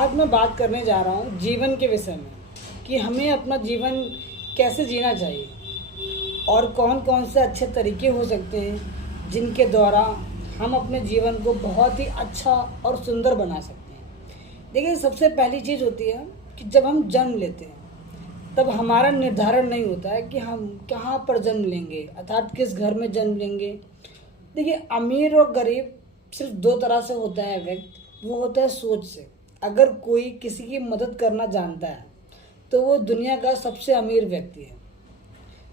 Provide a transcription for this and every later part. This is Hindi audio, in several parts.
आज मैं बात करने जा रहा हूँ जीवन के विषय में कि हमें अपना जीवन कैसे जीना चाहिए और कौन कौन से अच्छे तरीके हो सकते हैं जिनके द्वारा हम अपने जीवन को बहुत ही अच्छा और सुंदर बना सकते हैं। देखिए, सबसे पहली चीज़ होती है कि जब हम जन्म लेते हैं तब हमारा निर्धारण नहीं होता है कि हम कहाँ पर जन्म लेंगे, अर्थात किस घर में जन्म लेंगे। देखिए, अमीर और गरीब सिर्फ दो तरह से होता है व्यक्ति, वो होता है सोच से। अगर कोई किसी की मदद करना जानता है तो वो दुनिया का सबसे अमीर व्यक्ति है।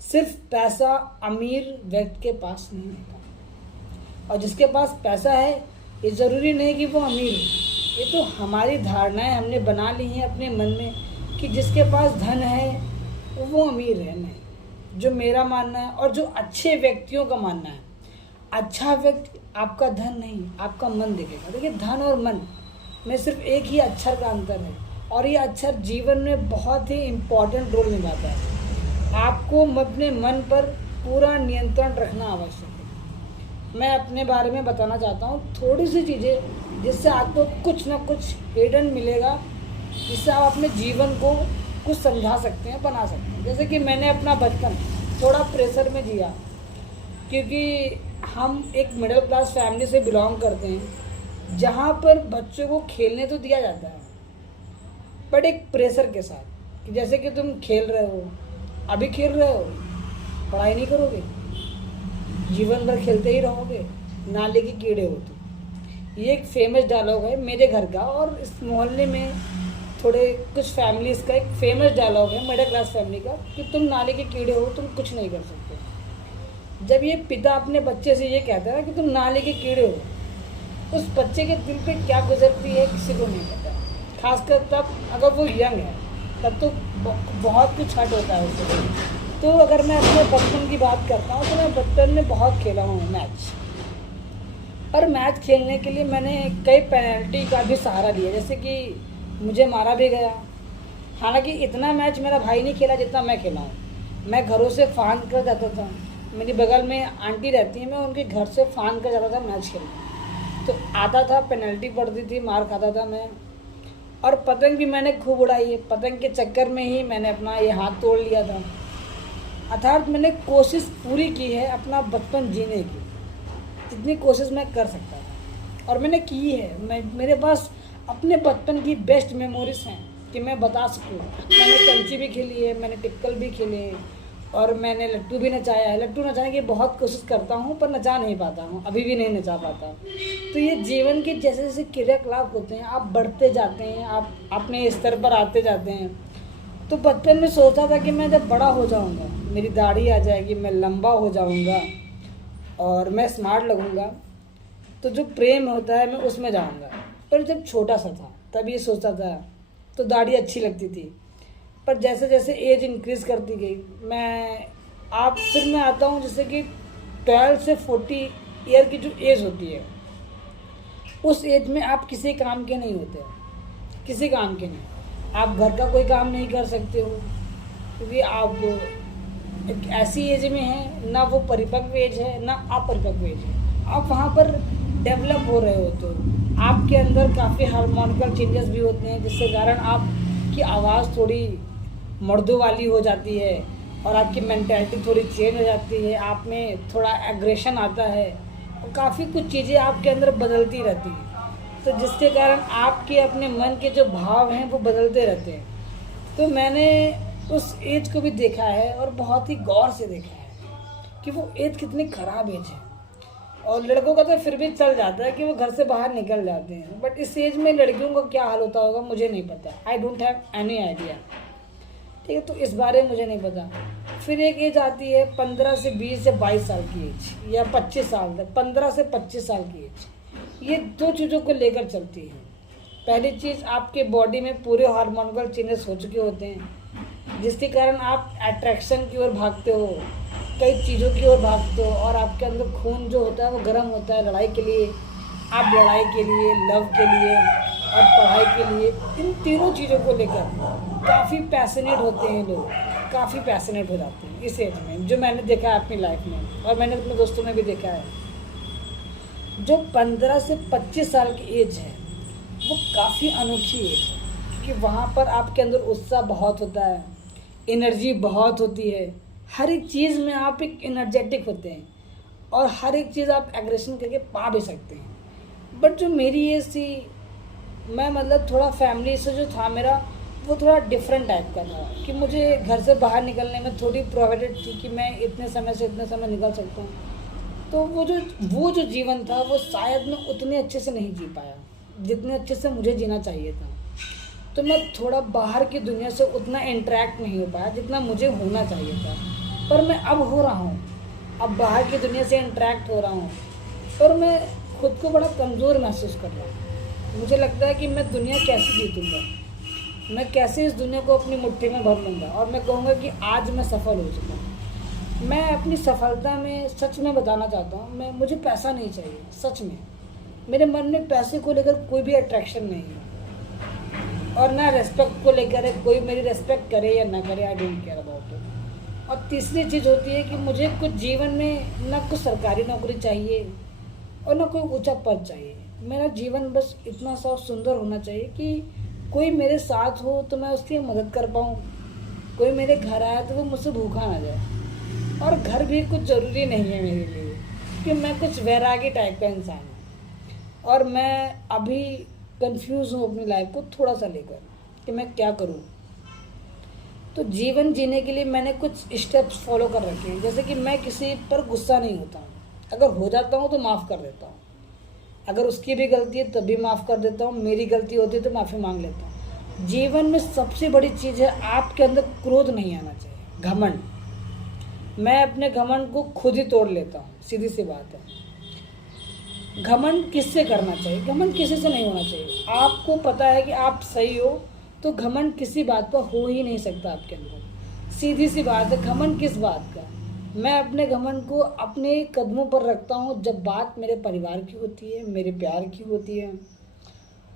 सिर्फ पैसा अमीर व्यक्ति के पास नहीं होता, और जिसके पास पैसा है ये ज़रूरी नहीं कि वो अमीर हो। ये तो हमारी धारणाएं हमने बना ली हैं अपने मन में कि जिसके पास धन है वो अमीर है। नहीं, जो मेरा मानना है और जो अच्छे व्यक्तियों का मानना है, अच्छा व्यक्ति आपका धन नहीं, आपका मन देखेगा। देखिए, धन और मन में सिर्फ एक ही अक्षर का अंतर है, और ये अक्षर जीवन में बहुत ही इम्पोर्टेंट रोल निभाता है। आपको अपने मन पर पूरा नियंत्रण रखना आवश्यक है। मैं अपने बारे में बताना चाहता हूँ थोड़ी सी चीज़ें जिससे आपको कुछ ना कुछ हिडन मिलेगा, जिससे आप अपने जीवन को कुछ समझा सकते हैं, बना सकते हैं। जैसे कि मैंने अपना बचपन थोड़ा प्रेशर में जिया, क्योंकि हम एक मिडिल क्लास फैमिली से बिलोंग करते हैं जहाँ पर बच्चों को खेलने तो दिया जाता है, बट एक प्रेशर के साथ कि जैसे कि तुम खेल रहे हो, अभी खेल रहे हो, पढ़ाई नहीं करोगे, जीवन भर खेलते ही रहोगे, नाले के कीड़े हो तुम। ये एक फेमस डायलॉग है मेरे घर का, और इस मोहल्ले में थोड़े कुछ फैमिलीज़ का एक फेमस डायलॉग है मिडिल क्लास फैमिली का कि तुम नाले के कीड़े हो, तुम कुछ नहीं कर सकते। जब ये पिता अपने बच्चे से ये कहता है कि तुम नाले के कीड़े हो, उस बच्चे के दिल पे क्या गुजरती है किसी को नहीं पता। खासकर तब अगर वो यंग है, तब तो बहुत कुछ हट होता है उससे। तो अगर मैं अपने बचपन की बात करता हूँ तो मैं बचपन में बहुत खेला हूँ मैच, और मैच खेलने के लिए मैंने कई पेनल्टी का भी सहारा लिया, जैसे कि मुझे मारा भी गया। हालांकि इतना मैच मेरा भाई नहीं खेला जितना मैं खेला हूँ। मैं घरों से फान कर जाता था, मेरी बगल में आंटी रहती है, मैं उनके घर से फान कर जाता था मैच खेलने। तो आता था, पेनल्टी पड़ती थी, मार खाता था मैं। और पतंग भी मैंने खूब उड़ाई है, पतंग के चक्कर में ही मैंने अपना ये हाथ तोड़ लिया था। अर्थात मैंने कोशिश पूरी की है अपना बचपन जीने की, जितनी कोशिश मैं कर सकता था, और मैंने की है। मेरे पास अपने बचपन की बेस्ट मेमोरीज हैं कि मैं बता सकूँ। मैंने कंची भी खेली है, मैंने टिक्कल भी खेले हैं, और मैंने लट्टू भी नचाया है। लट्टू नचाने की बहुत कोशिश करता हूँ पर नचा नहीं पाता हूँ, अभी भी नहीं नचा पाता। तो ये जीवन के जैसे जैसे क्रियाकलाप होते हैं, आप बढ़ते जाते हैं, आप अपने स्तर पर आते जाते हैं। तो बचपन में सोचा था कि मैं जब बड़ा हो जाऊँगा, मेरी दाढ़ी आ जाएगी, मैं लंबा हो जाऊँगा और मैं स्मार्ट लगूँगा, तो जो प्रेम होता है मैं उसमें जाऊँगा। पर जब छोटा सा था तब ये सोचता था, तो दाढ़ी अच्छी लगती थी। पर जैसे जैसे एज इंक्रीज़ करती गई, फिर मैं आता हूँ जैसे कि 12 से 40 ईयर की जो एज होती है, उस एज में आप किसी काम के नहीं होते, किसी काम के नहीं। आप घर का कोई काम नहीं कर सकते हो, क्योंकि आप एक ऐसी एज में हैं, ना वो परिपक्व एज है ना अपरिपक्व एज है। आप वहाँ पर डेवलप हो रहे होते हो, आपके अंदर काफ़ी हार्मोनिकल चेंजेस भी होते हैं, जिसके कारण आपकी आवाज़ थोड़ी मर्दों वाली हो जाती है और आपकी मेंटालिटी थोड़ी चेंज हो जाती है, आप में थोड़ा एग्रेशन आता है, और काफ़ी कुछ चीज़ें आपके अंदर बदलती रहती हैं। तो जिसके कारण आपके अपने मन के जो भाव हैं वो बदलते रहते हैं। तो मैंने उस एज को भी देखा है, और बहुत ही गौर से देखा है कि वो एज कितनी ख़राब एज है। और लड़कों का तो फिर भी चल जाता है कि वो घर से बाहर निकल जाते हैं, बट इस एज में लड़कियों का क्या हाल होता होगा मुझे नहीं पता। I don't have any idea, ठीक है, तो इस बारे में मुझे नहीं पता। फिर एक एज आती है 15 से 20 या 22 साल की एज, या 25 साल तक, 15 से 25 साल की एज। ये दो चीज़ों को लेकर चलती है। पहली चीज़, आपके बॉडी में पूरे हार्मोनल चेंजेस हो चुके होते हैं, जिसके कारण आप अट्रैक्शन की ओर भागते हो, कई चीज़ों की ओर भागते हो, और आपके अंदर खून जो होता है वो गर्म होता है लड़ाई के लिए। आप लड़ाई के लिए, लव के लिए और पढ़ाई के लिए, इन तीनों चीज़ों को लेकर काफ़ी पैशनेट होते हैं लोग, काफ़ी पैशनेट हो जाते हैं इस एज में, जो मैंने देखा है अपनी लाइफ में, और मैंने अपने दोस्तों में भी देखा है। जो 15 से 25 साल की एज है वो काफ़ी अनोखी एज है। क्योंकि वहाँ पर आपके अंदर उत्साह बहुत होता है, एनर्जी बहुत होती है, हर एक चीज़ में आप एक एनर्जेटिक होते हैं और हर एक चीज़ आप एग्रेशन करके पा भी सकते हैं। बट जो मेरी एज थी, मैं मतलब थोड़ा फैमिली से जो था मेरा, वो थोड़ा डिफरेंट टाइप का था कि मुझे घर से बाहर निकलने में थोड़ी प्रोवाइडेड थी कि मैं इतने समय से इतने समय निकल सकता हूँ। तो वो जो जीवन था वो शायद मैं उतने अच्छे से नहीं जी पाया जितने अच्छे से मुझे जीना चाहिए था। तो मैं थोड़ा बाहर की दुनिया से उतना इंटरेक्ट नहीं हो पाया जितना मुझे होना चाहिए था। पर मैं अब हो रहा हूँ, अब बाहर की दुनिया से इंटरेक्ट हो रहा हूँ, पर मैं खुद को बड़ा कमज़ोर महसूस कर रहा हूँ। मुझे लगता है कि मैं दुनिया कैसे जीतूँगा, मैं कैसे इस दुनिया को अपनी मुट्ठी में भर लूँगा और मैं कहूँगा कि आज मैं सफल हो चुका हूँ। मैं अपनी सफलता में सच में बताना चाहता हूँ, मुझे पैसा नहीं चाहिए। सच में मेरे मन में पैसे को लेकर कोई भी अट्रैक्शन नहीं है और ना रेस्पेक्ट को लेकर है, कोई मेरी रेस्पेक्ट करे या ना करे, I don't care about it. और तीसरी चीज़ होती है कि मुझे कुछ जीवन में ना कुछ सरकारी नौकरी चाहिए और ना कोई ऊंचा पद चाहिए। मेरा जीवन बस इतना सा सुंदर होना चाहिए कि कोई मेरे साथ हो तो मैं उसकी मदद कर पाऊँ, कोई मेरे घर आया तो वो मुझसे भूखा ना जाए। और घर भी कुछ ज़रूरी नहीं है मेरे लिए, क्योंकि मैं कुछ वैरागी टाइप का इंसान हूँ और मैं अभी कंफ्यूज हूँ अपनी लाइफ को थोड़ा सा लेकर कि मैं क्या करूँ। तो जीवन जीने के लिए मैंने कुछ स्टेप्स फॉलो कर रखे हैं, जैसे कि मैं किसी पर गुस्सा नहीं होता हूँ, अगर हो जाता हूँ तो माफ़ कर देता हूँ, अगर उसकी भी गलती है तब भी माफ़ कर देता हूँ, मेरी गलती होती है तो माफ़ी मांग लेता हूँ। जीवन में सबसे बड़ी चीज़ है आपके अंदर क्रोध नहीं आना चाहिए, घमंड। मैं अपने घमंड को खुद ही तोड़ लेता हूँ, सीधी सी बात है। घमंड किससे करना चाहिए? घमंड किसी से नहीं होना चाहिए। आपको पता है कि आप सही हो तो घमंड किसी बात पर हो ही नहीं सकता आपके अंदर, सीधी सी बात है। घमंड किस बात का? मैं अपने घमंड को अपने कदमों पर रखता हूँ जब बात मेरे परिवार की होती है, मेरे प्यार की होती है,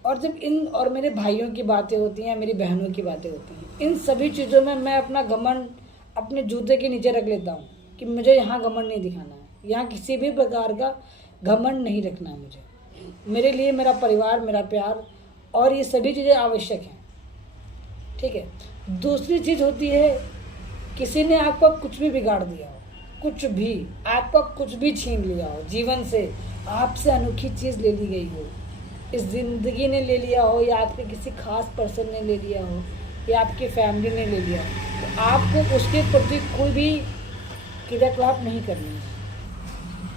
और जब और मेरे भाइयों की बातें होती हैं, मेरी बहनों की बातें होती हैं। इन सभी चीज़ों में मैं अपना घमंड अपने जूते के नीचे रख लेता हूँ कि मुझे यहाँ घमंड नहीं दिखाना है, यहाँ किसी भी प्रकार का घमंड नहीं रखना है मुझे। मेरे लिए मेरा परिवार, मेरा प्यार और ये सभी चीज़ें आवश्यक हैं, ठीक है। दूसरी चीज़ होती है, किसी ने आपका कुछ भी बिगाड़ दिया हो, कुछ भी आपका कुछ भी छीन लिया हो, जीवन से आपसे अनोखी चीज़ ले ली गई हो, इस ज़िंदगी ने ले लिया हो या आपके किसी खास पर्सन ने ले लिया हो या आपकी फैमिली ने ले लिया हो, तो आपको उसके प्रति कोई भी क्रियाकलाप नहीं करनी है।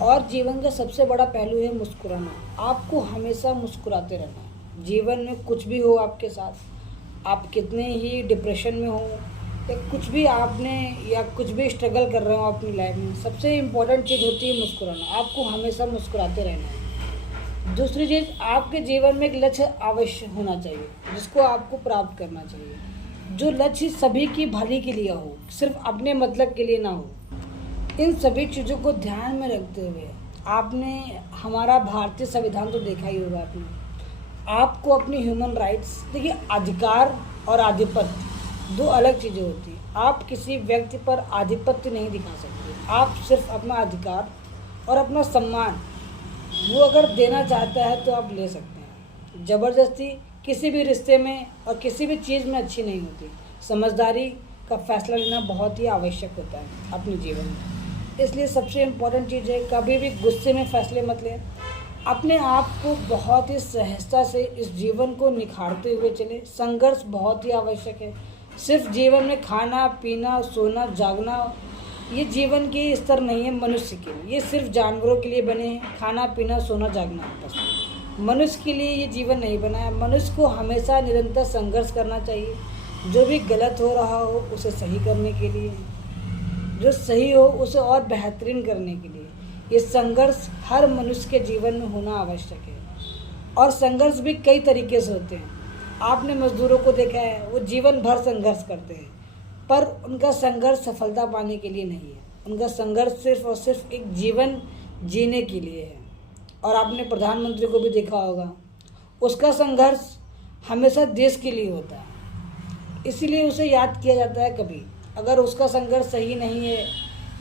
और जीवन का सबसे बड़ा पहलू है मुस्कुराना। आपको हमेशा मुस्कुराते रहना है। जीवन में कुछ भी हो आपके साथ, आप कितने ही डिप्रेशन में हो या कुछ भी आपने या कुछ भी स्ट्रगल कर रहे हो अपनी लाइफ में, सबसे इम्पोर्टेंट चीज़ होती है मुस्कुराना। आपको हमेशा मुस्कुराते रहना है। दूसरी चीज़, आपके जीवन में एक लक्ष्य अवश्य होना चाहिए जिसको आपको प्राप्त करना चाहिए, जो लक्ष्य सभी की भली के लिए हो, सिर्फ अपने मतलब के लिए ना हो। इन सभी चीज़ों को ध्यान में रखते हुए आपने हमारा भारतीय संविधान तो देखा ही होगा आपने, आपको अपनी ह्यूमन राइट्स, देखिए अधिकार और आधिपत्य दो अलग चीज़ें होती हैं। आप किसी व्यक्ति पर आधिपत्य नहीं दिखा सकते, आप सिर्फ अपना अधिकार और अपना सम्मान वो अगर देना चाहता है तो आप ले सकते हैं। ज़बरदस्ती किसी भी रिश्ते में और किसी भी चीज़ में अच्छी नहीं होती। समझदारी का फैसला लेना बहुत ही आवश्यक होता है अपने जीवन में। इसलिए सबसे इम्पोर्टेंट चीज़ है, कभी भी गुस्से में फैसले मत लें। अपने आप को बहुत ही सहजता से इस जीवन को निखारते हुए चलें। संघर्ष बहुत ही आवश्यक है। सिर्फ जीवन में खाना पीना सोना जागना ये जीवन के स्तर नहीं है मनुष्य के लिए, ये सिर्फ जानवरों के लिए बने हैं। खाना पीना सोना जागना बस, मनुष्य के लिए ये जीवन नहीं बना है। मनुष्य को हमेशा निरंतर संघर्ष करना चाहिए। जो भी गलत हो रहा हो उसे सही करने के लिए, जो सही हो उसे और बेहतरीन करने के लिए ये संघर्ष हर मनुष्य के जीवन में होना आवश्यक है। और संघर्ष भी कई तरीके से होते हैं। आपने मजदूरों को देखा है, वो जीवन भर संघर्ष करते हैं, पर उनका संघर्ष सफलता पाने के लिए नहीं है। उनका संघर्ष सिर्फ और सिर्फ एक जीवन जीने के लिए है। और आपने प्रधानमंत्री को भी देखा होगा, उसका संघर्ष हमेशा देश के लिए होता है, इसीलिए उसे याद किया जाता है। कभी अगर उसका संघर्ष सही नहीं है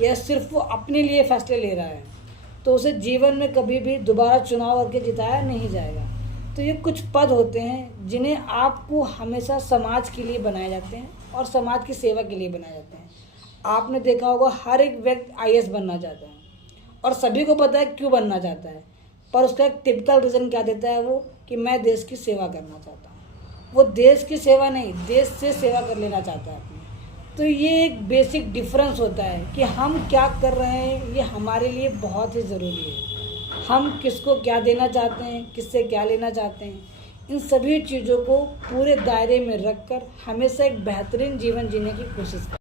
या सिर्फ वो अपने लिए फैसले ले रहा है तो उसे जीवन में कभी भी दोबारा चुनाव करके जिताया नहीं जाएगा। तो ये कुछ पद होते हैं जिन्हें आपको हमेशा समाज के लिए बनाए जाते हैं और समाज की सेवा के लिए बनाए जाते हैं। आपने देखा होगा हर एक व्यक्ति आईएएस बनना चाहता है और सभी को पता है क्यों बनना चाहता है, पर उसका एक टिपिकल रीज़न क्या देता है वो, कि मैं देश की सेवा करना चाहता हूँ। वो देश की सेवा नहीं, देश से सेवा कर लेना चाहता है अपनी। तो ये एक बेसिक डिफरेंस होता है कि हम क्या कर रहे हैं, ये हमारे लिए बहुत ही ज़रूरी है। हम किसको क्या देना चाहते हैं, किससे क्या लेना चाहते हैं, इन सभी चीज़ों को पूरे दायरे में रखकर हमेशा एक बेहतरीन जीवन जीने की कोशिश करें।